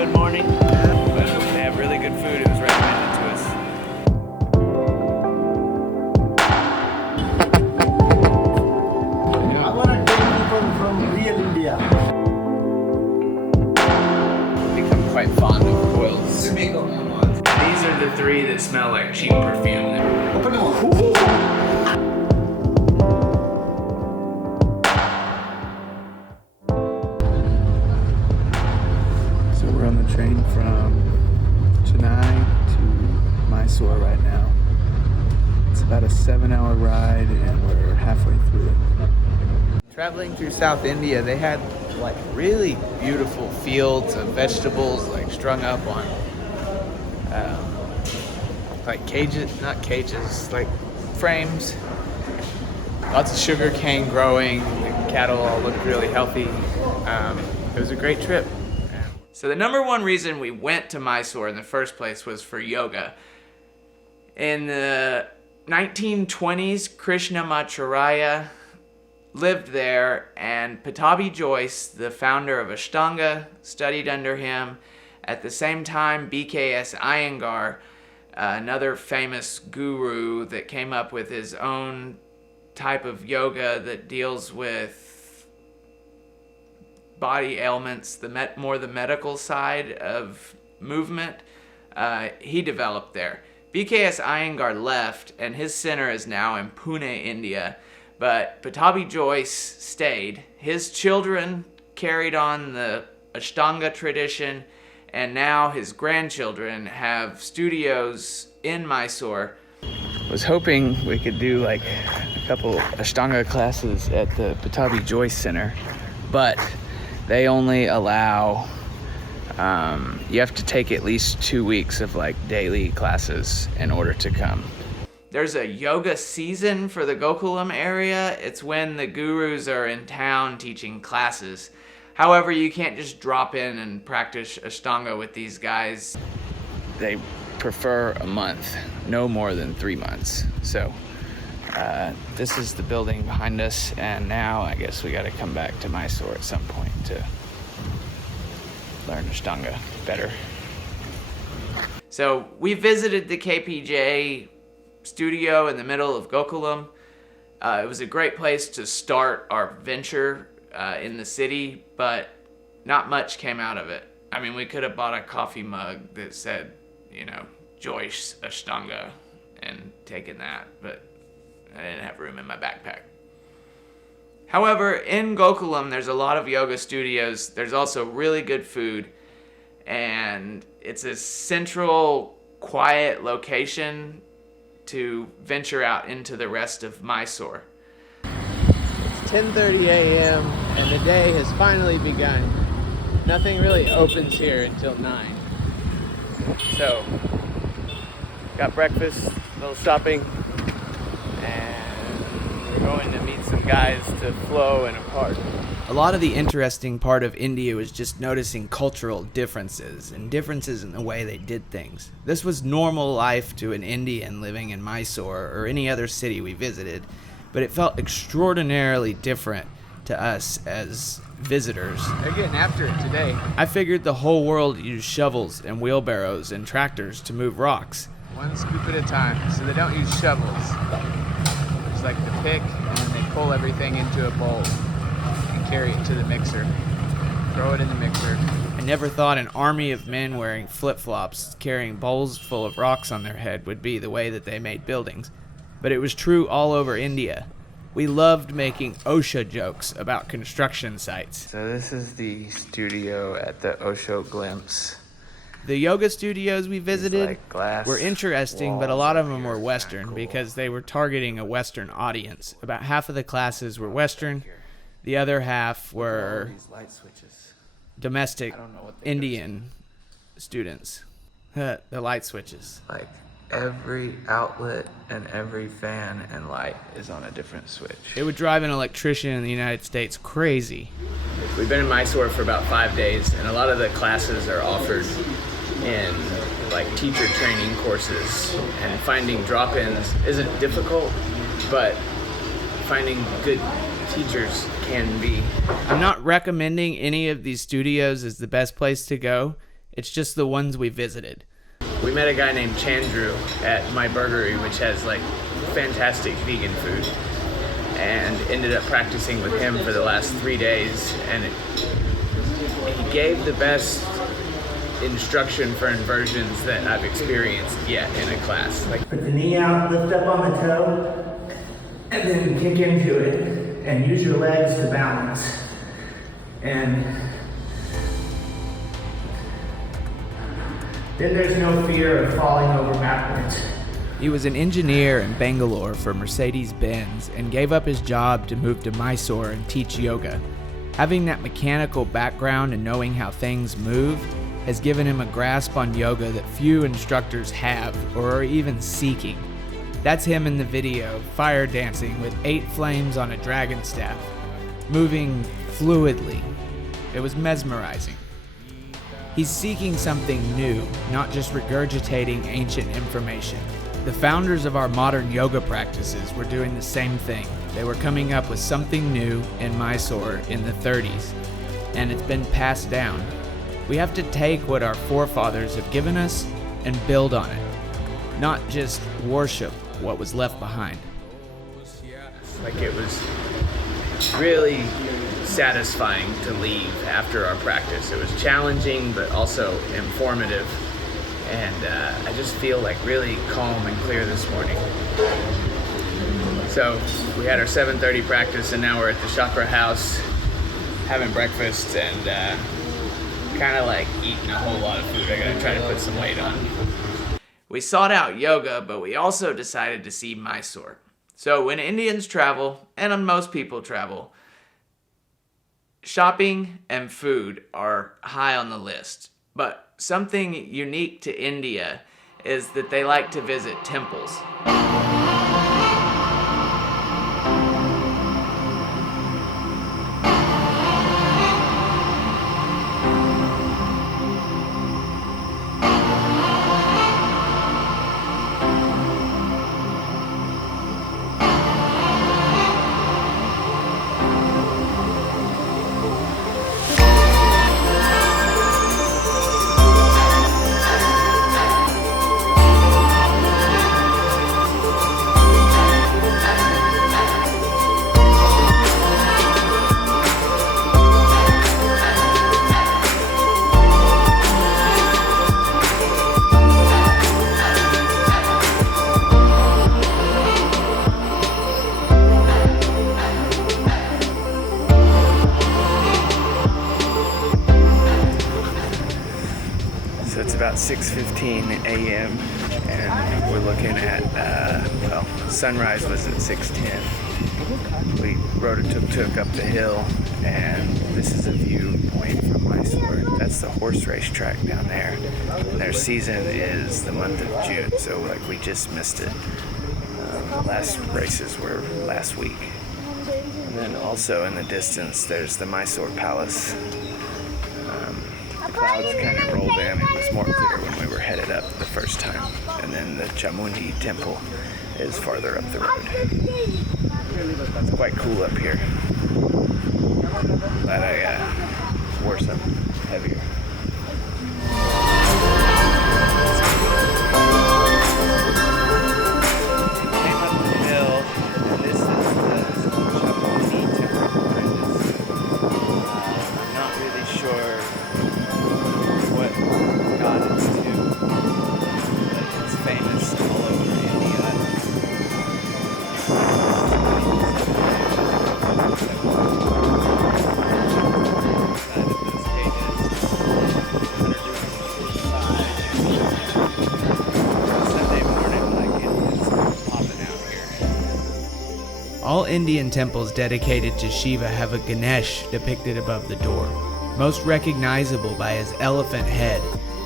good morning. But they have really good food. It was recommended to us. I want to take people from real India. Become quite fond of oils. These are the three that smell like cheap perfume. Open them. So we're on the train from Chennai to Mysore right now. It's about a 7-hour ride and we're halfway through it. Traveling through South India, they had like really beautiful fields of vegetables like strung up on like cages, not cages, like frames. Lots of sugar cane growing. The cattle all looked really healthy. It was a great trip. So the number one reason we went to Mysore in the first place was for yoga. In the 1920s, Krishnamacharya lived there, and Pattabhi Jois, the founder of Ashtanga, studied under him. At the same time, BKS Iyengar, another famous guru that came up with his own type of yoga that deals with body ailments, more the medical side of movement, he developed there. BKS Iyengar left, and his center is now in Pune, India. But Pattabhi Jois stayed. His children carried on the Ashtanga tradition, and now his grandchildren have studios in Mysore. Was hoping we could do like a couple Ashtanga classes at the Pattabhi Jois Center, but they only allow, you have to take at least 2 weeks of like daily classes in order to come. There's a yoga season for the Gokulam area. It's when the gurus are in town teaching classes. However, you can't just drop in and practice Ashtanga with these guys. They prefer a month, no more than 3 months. So this is the building behind us, and now I guess we gotta come back to Mysore at some point to learn Ashtanga better. So we visited the KPJAY studio in the middle of Gokulam. It was a great place to start our venture in the city, but not much came out of it. I mean, we could have bought a coffee mug that said, you know, Joyce Ashtanga and taken that, but I didn't have room in my backpack. However, in Gokulam, there's a lot of yoga studios. There's also really good food, and it's a central, quiet location to venture out into the rest of Mysore. It's 10:30 a.m. and the day has finally begun. Nothing really opens here until 9. So, got breakfast, a little shopping, and we're going to meet some guys to flow in a park. A lot of the interesting part of India was just noticing cultural differences and differences in the way they did things. This was normal life to an Indian living in Mysore or any other city we visited, but it felt extraordinarily different to us as visitors. They're getting after it today. I figured the whole world used shovels and wheelbarrows and tractors to move rocks. One scoop at a time, so they don't use shovels. It's like the pick, and then they pull everything into a bowl. Carry it to the mixer, throw it in the mixer. I never thought an army of men wearing flip-flops carrying bowls full of rocks on their head would be the way that they made buildings, but it was true all over India. We loved making OSHA jokes about construction sites. So this is the studio at the Osho Glimpse. The yoga studios we visited were interesting, but a lot of them were Western because they were targeting a Western audience. About half of the classes were Western. The other half were domestic Indian students. The light switches. Like every outlet and every fan and light is on a different switch. It would drive an electrician in the United States crazy. We've been in Mysore for about 5 days, and a lot of the classes are offered in like teacher training courses, and finding drop-ins isn't difficult, but finding good teachers can be. I'm not recommending any of these studios as the best place to go. It's just the ones we visited. We met a guy named Chandru at my burgery, which has like fantastic vegan food, and ended up practicing with him for the last 3 days, and he gave the best instruction for inversions that I've experienced yet in a class. Like, put the knee out, lift up on the toe, and then kick into it, and use your legs to balance. And then there's no fear of falling over backwards. he was an engineer in Bangalore for Mercedes-Benz and gave up his job to move to Mysore and teach yoga. Having that mechanical background and knowing how things move has given him a grasp on yoga that few instructors have or are even seeking. That's him in the video, fire dancing with 8 flames on a dragon staff, moving fluidly. It was mesmerizing. He's seeking something new, not just regurgitating ancient information. The founders of our modern yoga practices were doing the same thing. They were coming up with something new in Mysore in the 30s, and it's been passed down. We have to take what our forefathers have given us and build on it, not just worship what was left behind. Like, it was really satisfying to leave after our practice. It was challenging, but also informative. And I just feel like really calm and clear this morning. So we had our 7:30 practice, and now we're at the Chakra House having breakfast and kind of like eating a whole lot of food. I gotta try to put some weight on. We sought out yoga, but we also decided to see Mysore. So when Indians travel, and most people travel, shopping and food are high on the list. But something unique to India is that they like to visit temples. So it's about 6:15 a.m. and we're looking at, sunrise was at 6:10. We rode a tuk-tuk up the hill, and this is a viewpoint from Mysore. That's the horse race track down there. And their season is the month of June, so like we just missed it. The last races were last week. And then also in the distance, there's the Mysore Palace. The clouds kind of rolled in. It was more clear when we were headed up the first time. And then the Chamundi temple is farther up the road. It's quite cool up here. Glad I wore something heavier. Came up the hill, and this is the Chamundi temple behind us. I'm not really sure what god it's to, but it's famous all over India. Inside of those cages, 155. Sunday morning, like it is popping out here. All Indian temples dedicated to Shiva have a Ganesh depicted above the door. Most recognizable by his elephant head,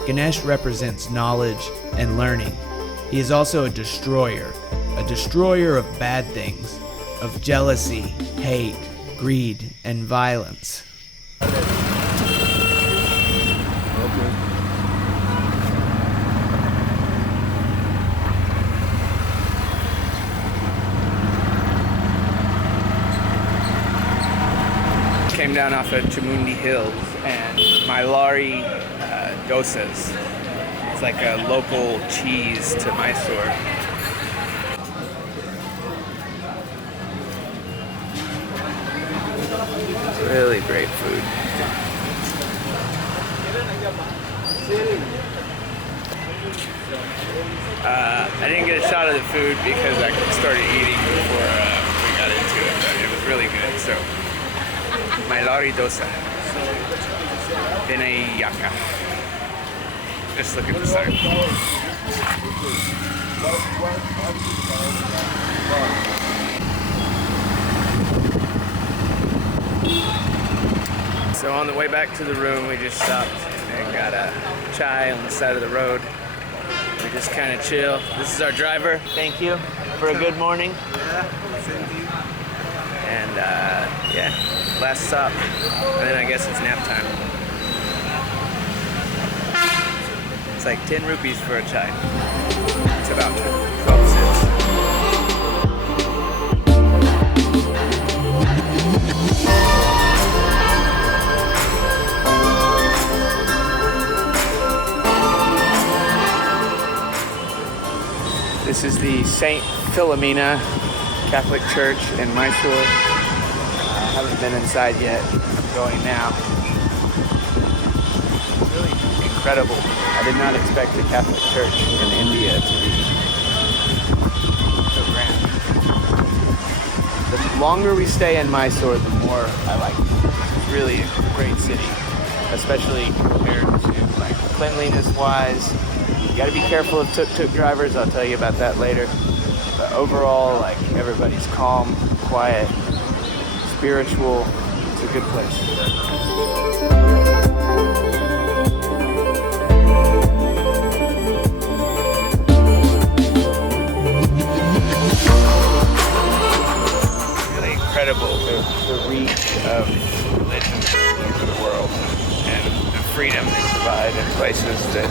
Ganesh represents knowledge and learning. He is also a destroyer of bad things, of jealousy, hate, greed, and violence. Came down off of Chamundi Hills, and Mylari dosas. It's like a local cheese to Mysore. Really great food. I didn't get a shot of the food because I started eating before we got into it, but it was really good. So, Mylari dosa, Vinayaka. Just look at the sign. So on the way back to the room, we just stopped and got a chai on the side of the road. We just kind of chill. This is our driver. Thank you for a good morning. Yeah, same to you. And yeah, last stop. And then I guess it's nap time. It's like 10 rupees for a chai. It's about 12 cents. This is the St. Philomena Catholic Church in Mysore. I haven't been inside yet. I'm going now. Really incredible. I did not expect the Catholic Church in India to be so grand. The longer we stay in Mysore, the more I like it. It's really a great city, especially compared to like cleanliness-wise. You gotta be careful of tuk-tuk drivers, I'll tell you about that later. But overall, like, everybody's calm, quiet, spiritual. It's a good place. Really incredible, the reach of religion to the world and the freedom they provide in places that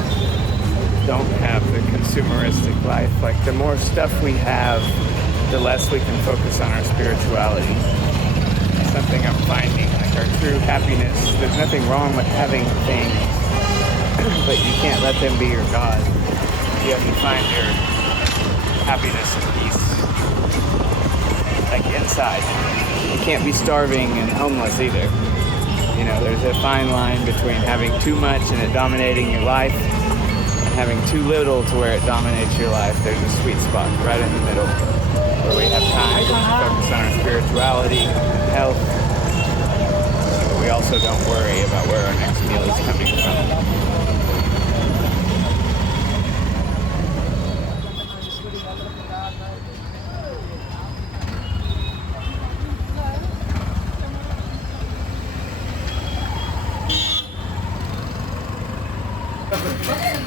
don't have the consumeristic life. Like, the more stuff we have, the less we can focus on our spirituality. It's something I'm finding, like our true happiness. There's nothing wrong with having things, but you can't let them be your God. You have to find your happiness and peace, like inside. You can't be starving and homeless either. You know, there's a fine line between having too much and it dominating your life, having too little to where it dominates your life. There's a sweet spot right in the middle where we have time to focus on our spirituality and health, but we also don't worry about where our next meal is coming from.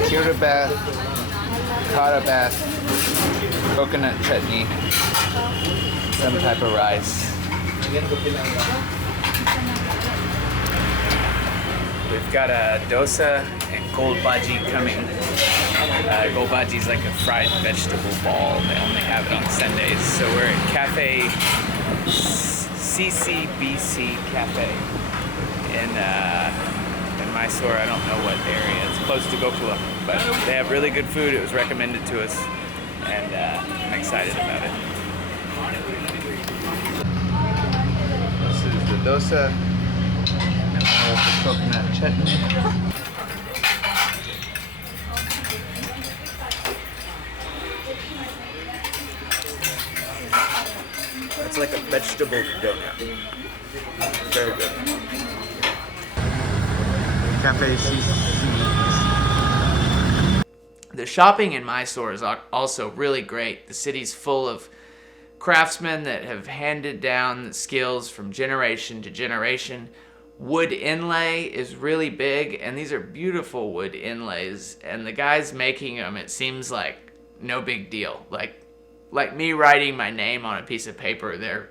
Kira bath, kara bath, coconut chutney, some type of rice. We've got a dosa and gold bhaji coming. Gold bhaji is like a fried vegetable ball. They only have it on Sundays. So we're at Cafe CCBC Cafe in Mysore. I don't know what area. It's close to Gokula, but they have really good food. It was recommended to us, and I'm excited about it. This is the dosa, and all of the coconut chutney. It's like a vegetable donut. Very good. Cafe CCBC. The shopping in Mysore is also really great. The city's full of craftsmen that have handed down skills from generation to generation. Wood inlay is really big, and these are beautiful wood inlays. And the guys making them, it seems like no big deal. Like me writing my name on a piece of paper, they're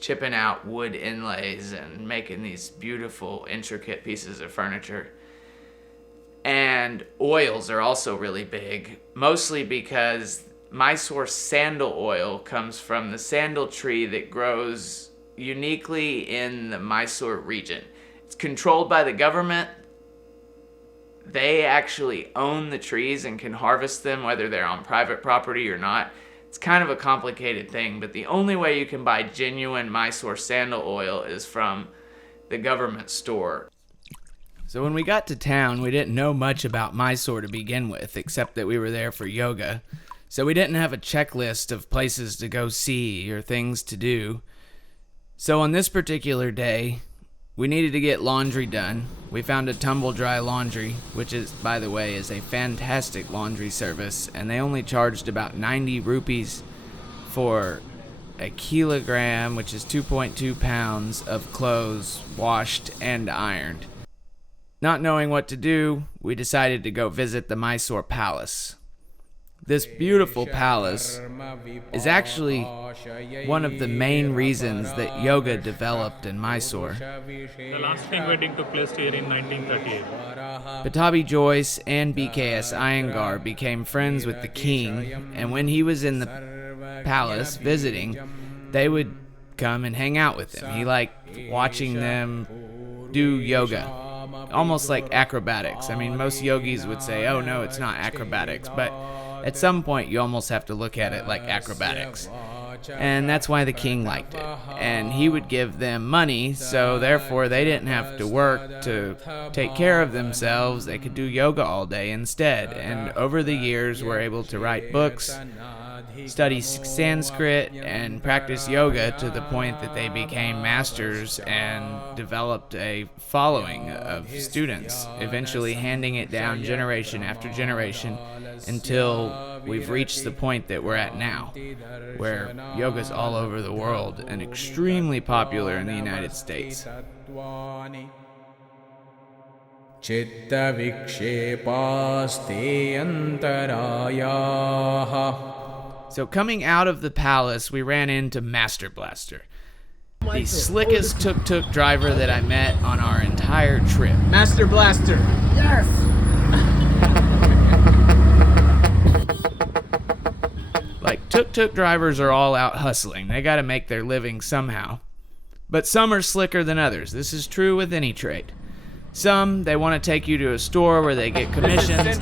chipping out wood inlays and making these beautiful, intricate pieces of furniture. And oils are also really big, mostly because Mysore sandal oil comes from the sandal tree that grows uniquely in the Mysore region. It's controlled by the government, they actually own the trees and can harvest them, whether they're on private property or not. It's kind of a complicated thing, but the only way you can buy genuine Mysore sandal oil is from the government store. So when we got to town, we didn't know much about Mysore to begin with, except that we were there for yoga. So we didn't have a checklist of places to go see or things to do. So on this particular day, we needed to get laundry done. We found a tumble dry laundry, which is, by the way, is a fantastic laundry service, and they only charged about 90 rupees for a kilogram, which is 2.2 pounds of clothes washed and ironed. Not knowing what to do, we decided to go visit the Mysore Palace. This beautiful palace is actually one of the main reasons that yoga developed in Mysore. The last ring wedding took place here in 1938. Patabi Joyce and BKS Iyengar became friends with the king, and when he was in the palace visiting, they would come and hang out with him. He liked watching them do yoga, almost like acrobatics. I mean, most yogis would say, oh no, it's not acrobatics, but at some point you almost have to look at it like acrobatics. And that's why the king liked it. And he would give them money, so therefore they didn't have to work to take care of themselves. They could do yoga all day instead. And over the years were able to write books, study Sanskrit, and practice yoga to the point that they became masters and developed a following of students, eventually handing it down generation after generation until we've reached the point that we're at now, where yoga's all over the world and extremely popular in the United States. Chitta vikshepaste antarayaha. So coming out of the palace, we ran into Master Blaster, the slickest tuk-tuk driver that I met on our entire trip. Master Blaster! Yes. Like, tuk-tuk drivers are all out hustling. They gotta make their living somehow. But some are slicker than others. This is true with any trade. Some, they want to take you to a store where they get commissions. It's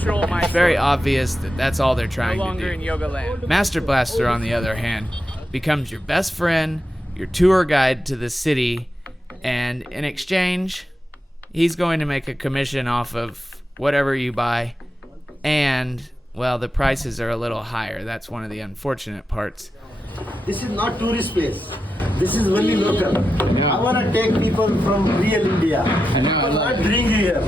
very obvious that that's all they're trying to do. in Yoga Land. Master Blaster, on the other hand, becomes your best friend, your tour guide to the city, and in exchange, he's going to make a commission off of whatever you buy, and, well, the prices are a little higher. That's one of the unfortunate parts. This is not tourist place. This is only local. I want to take people from real India. People not bring you here.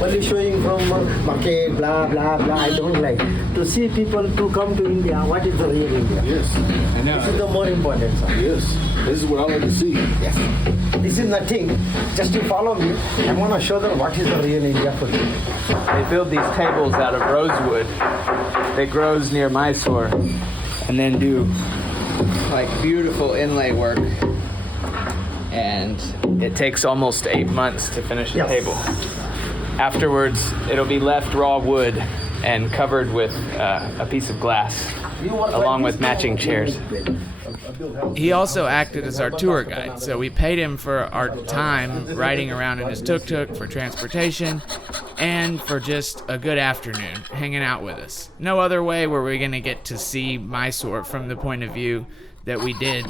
Only showing from market, blah, blah, blah. I don't like. To see people to come to India, what is the real India? Yes, I know. This is the more important side. Yes, this is what I like to see. Yes. This is nothing. Just to follow me, I want to show them what is the real India for you. They build these tables out of rosewood that grows near Mysore, and then do like beautiful inlay work, and it takes almost 8 months to finish a table. Afterwards, it'll be left raw wood and covered with a piece of glass, along with matching chairs. He also acted as our tour guide, so we paid him for our time riding around in his tuk-tuk for transportation and for just a good afternoon hanging out with us. No other way were we going to get to see Mysore from the point of view that we did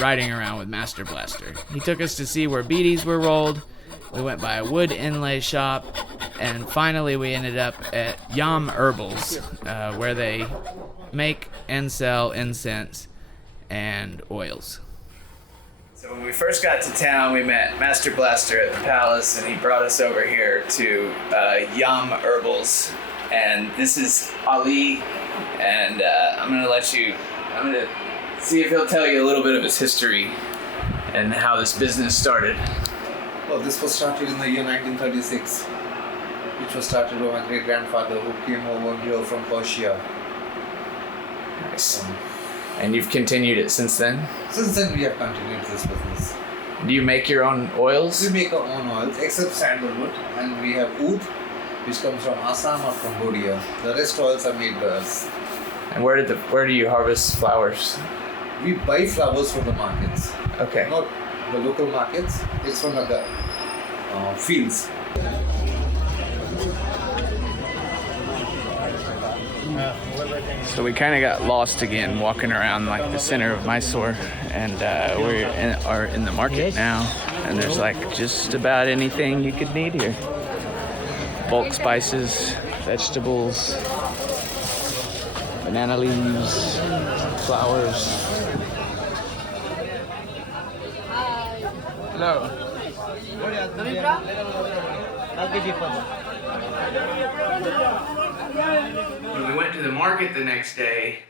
riding around with Master Blaster. He took us to see where beads were rolled. We went by a wood inlay shop, and finally we ended up at Yam Herbals, where they make and sell incense and oils. So when we first got to town, we met Master Blaster at the palace, and he brought us over here to Yam Herbals. And this is Ali, and I'm gonna see if he'll tell you a little bit of his history and how this business started. Well, this was started in the year 1936, which was started by my great-grandfather who came over here from Persia. Nice. And you've continued it since then? Since then, we have continued this business. Do you make your own oils? We make our own oils, except sandalwood, and we have oud, which comes from Assam or Cambodia. The rest oils are made by us. And where do you harvest flowers? We buy flowers from the markets. Okay. Not the local markets, it's from the fields. So we kind of got lost again walking around like the center of Mysore, and are in the market now, and there's like just about anything you could need here. Bulk spices, vegetables, banana leaves, flowers. Hello. When we went to the market the next day,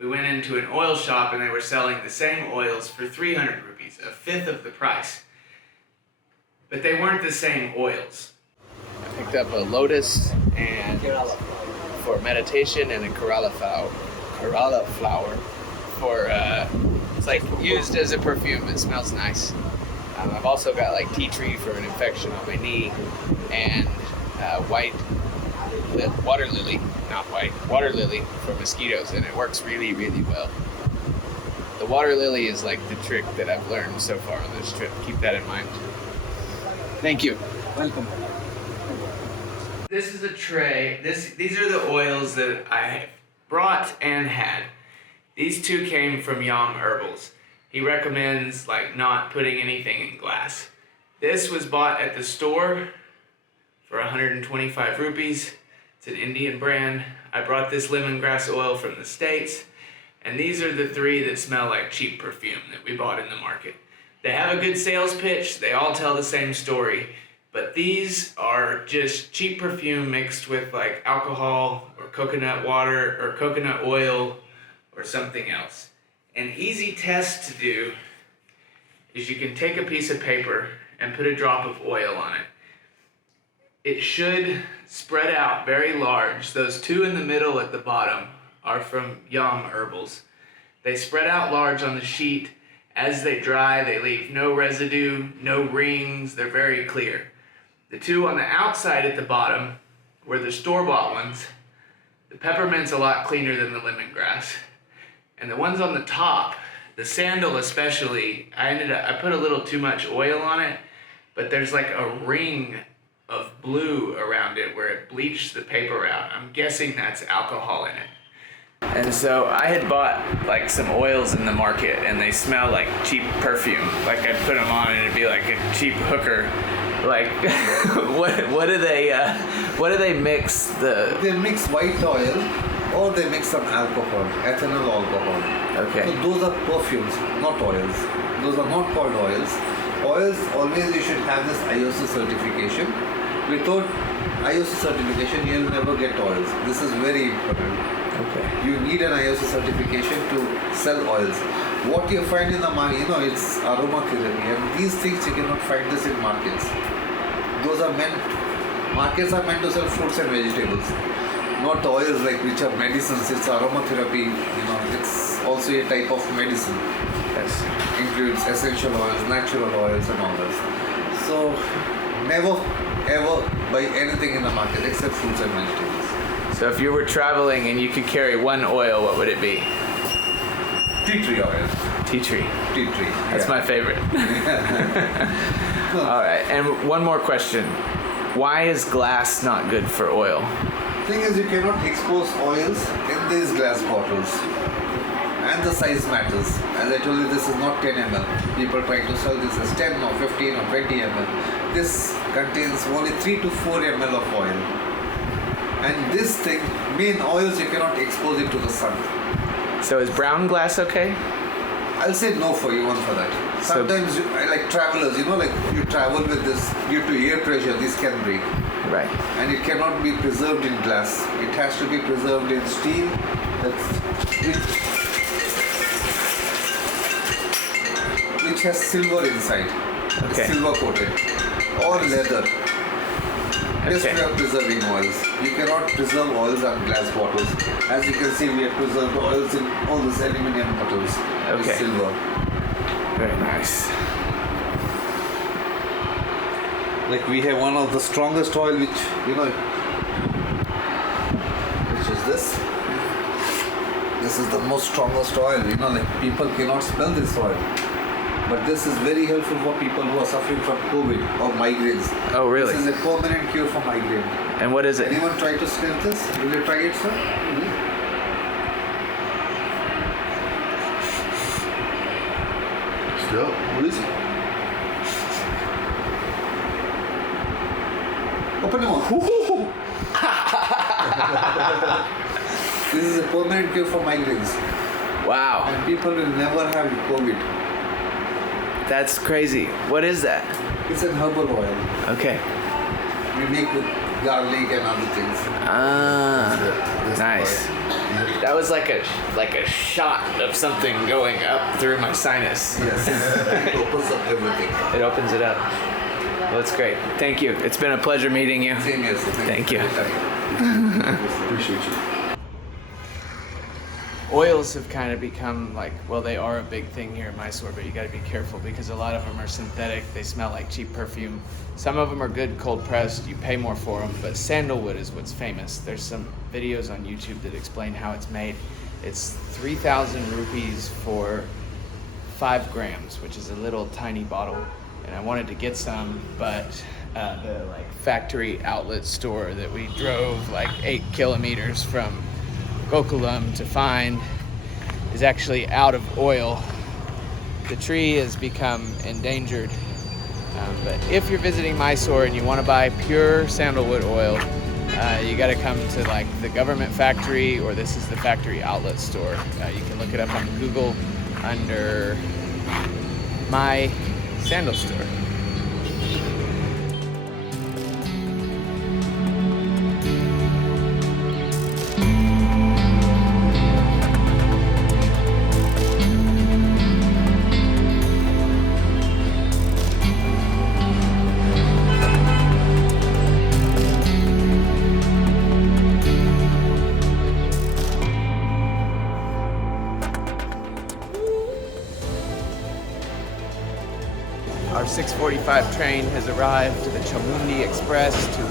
we went into an oil shop and they were selling the same oils for 300 rupees, a fifth of the price. But they weren't the same oils. I picked up a lotus and for meditation and a Kerala flower for it's like used as a perfume. It smells nice. I've also got like tea tree for an infection on my knee, and water lily for mosquitoes, and it works really, really well. The water lily is like the trick that I've learned so far on this trip. Keep that in mind. Thank you. Welcome. This is a tray. These are the oils that I brought and had. These two came from Yam Herbals. He recommends like not putting anything in glass. This was bought at the store for 125 rupees. It's an Indian brand. I brought this lemongrass oil from the States, and these are the three that smell like cheap perfume that we bought in the market. They have a good sales pitch. They all tell the same story, but these are just cheap perfume mixed with like alcohol or coconut water or coconut oil or something else. An easy test to do is you can take a piece of paper and put a drop of oil on it. It should spread out very large. Those two in the middle at the bottom are from Yam Herbals. They spread out large on the sheet. As they dry, they leave no residue, no rings. They're very clear. The two on the outside at the bottom were the store-bought ones. The peppermint's a lot cleaner than the lemongrass. And the ones on the top, the Sandal especially, I put a little too much oil on it, but there's like a ring of blue around it where it bleached the paper out. I'm guessing that's alcohol in it. And so I had bought like some oils in the market, and they smell like cheap perfume. Like I'd put them on and it'd be like a cheap hooker. Like what do they mix the? They mix white oil, or they mix some alcohol, ethanol alcohol. Okay. So those are perfumes, not oils. Those are not called oils. Oils, always you should have this ISO certification. Without ISO certification, you'll never get oils. This is very important. Okay. You need an ISO certification to sell oils. What you find in the market, it's aromatherapy, and these things you cannot find this in markets. Markets are meant to sell fruits and vegetables, not oils like which are medicines. It's aromatherapy, it's also a type of medicine. Yes. Includes essential oils, natural oils, and all this. So never ever buy anything in the market except fruits and vegetables. So if you were traveling and you could carry one oil, what would it be? Tea tree oil. Tea tree. Tea tree. That's my favorite. All right, and one more question. Why is glass not good for oil? Thing is, you cannot expose oils in these glass bottles. And the size matters. As I told you, this is not 10 ml. People trying to sell this as 10 or 15 or 20 ml. This contains only 3 to 4 ml of oil. And this thing, main oils, you cannot expose it to the sun. So is brown glass okay? I'll say no for you, one for that. Sometimes, like travelers, like you travel with this, due to air pressure, this can break. Right. And it cannot be preserved in glass. It has to be preserved in steel, which has silver inside. Okay. Silver coated. Or leather. Just Okay. we are preserving oils. You cannot preserve oils on glass bottles. As you can see, we have preserved oils in all these aluminum bottles with Okay. silver. Very nice. Like we have one of the strongest oil, which is this. This is the most strongest oil. Like people cannot smell this oil. But this is very helpful for people who are suffering from COVID or migraines. Oh, really? This is a permanent cure for migraine. And what is it? Anyone try to sniff this? Will you try it, sir? Still, what is it? Open your mouth. This is a permanent cure for migraines. Wow, And people will never have COVID. that's crazy. What is that? It's an herbal oil. Okay. We make with garlic and other things. Ah, That's nice. That was like a shot of something going up through my sinus. Yes. It opens up everything. It opens it up. Well, that's great. Thank you. It's been a pleasure meeting you. Same here, sir. Thank you. for your time. Appreciate you. Oils have kind of become like, well, they are a big thing here in Mysore, but you got to be careful because a lot of them are synthetic. They smell like cheap perfume. Some of them are good cold pressed. You pay more for them, but sandalwood is what's famous. There's some videos on YouTube that explain how it's made. It's 3,000 rupees for 5 grams, which is a little tiny bottle. And I wanted to get some, but the factory outlet store that we drove 8 kilometers from Gokulam to find is actually out of oil. The tree has become endangered. But if you're visiting Mysore and you want to buy pure sandalwood oil, you got to come to the government factory, or this is the factory outlet store. You can look it up on Google under My Sandal Store. Our 6:45 train has arrived to the Chamundi Express to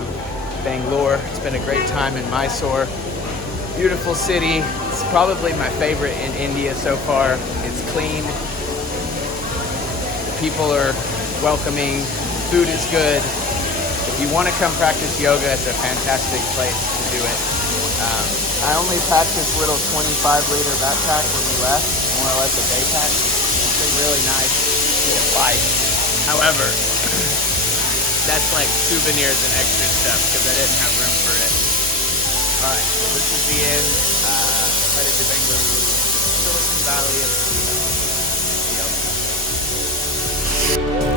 Bangalore. It's been a great time in Mysore. Beautiful city. It's probably my favorite in India so far. It's clean. The people are welcoming. Food is good. If you want to come practice yoga, it's a fantastic place to do it. I only packed this little 25-liter backpack when we left, more or less a day pack. It's been really nice to see a flight. However, that's souvenirs and extra stuff because I didn't have room for it. Alright, so this is the end. Headed to Bengaluru, Silicon Valley of